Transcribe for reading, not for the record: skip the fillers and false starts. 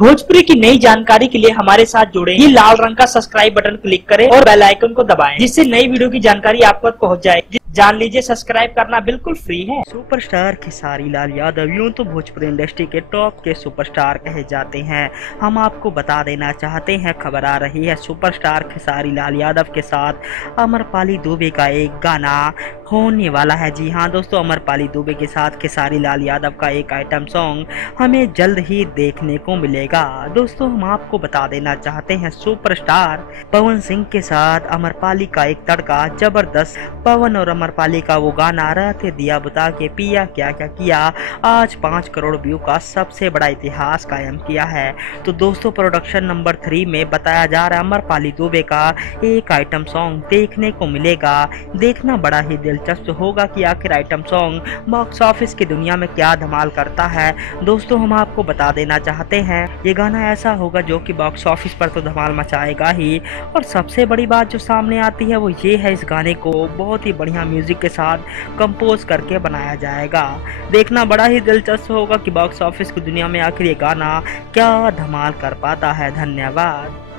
भोजपुरी की नई जानकारी के लिए हमारे साथ जुड़े। ये लाल रंग का सब्सक्राइब बटन क्लिक करें और बेल आइकन को दबाएं, जिससे नई वीडियो की जानकारी आप तक पहुंच जाए। जान लीजिए, सब्सक्राइब करना बिल्कुल फ्री है। सुपरस्टार खेसारी लाल यादव यूं तो भोजपुरी इंडस्ट्री के टॉप के सुपरस्टार कहे जाते हैं। हम आपको बता देना चाहते हैं, खबर आ रही है सुपरस्टार खेसारी लाल यादव के साथ अमरपाली दुबे का एक गाना होने वाला है। जी हाँ दोस्तों, अमरपाली दुबे के साथ खेसारी लाल यादव का एक आइटम सॉन्ग हमें जल्द ही देखने को मिलेगा। दोस्तों, हम आपको बता देना चाहते हैं, सुपरस्टार पवन सिंह के साथ अमरपाली का एक तड़का जबरदस्त। पवन और अमरपाली का वो गाना रहते दिया बुता के पिया क्या क्या किया आज 5 करोड़ व्यू का सबसे बड़ा इतिहास कायम किया है। तो दोस्तों, प्रोडक्शन नंबर 3 में बताया जा रहा है अमरपाली दुबे का एक आइटम सॉन्ग देखने को मिलेगा। देखना बड़ा ही दिलचस्प होगा कि आखिर आइटम सॉन्ग बॉक्स ऑफिस की दुनिया में क्या धमाल करता है। दोस्तों, हम आपको बता देना चाहते हैं, ये गाना ऐसा होगा जो कि बॉक्स ऑफिस पर तो धमाल मचाएगा ही, और सबसे बड़ी बात जो सामने आती है वो ये है, इस गाने को बहुत ही बढ़िया म्यूजिक के साथ कंपोज करके बनाया जाएगा। देखना बड़ा ही दिलचस्प होगा कि बॉक्स ऑफिस की दुनिया में आखिर ये गाना क्या धमाल कर पाता है। धन्यवाद।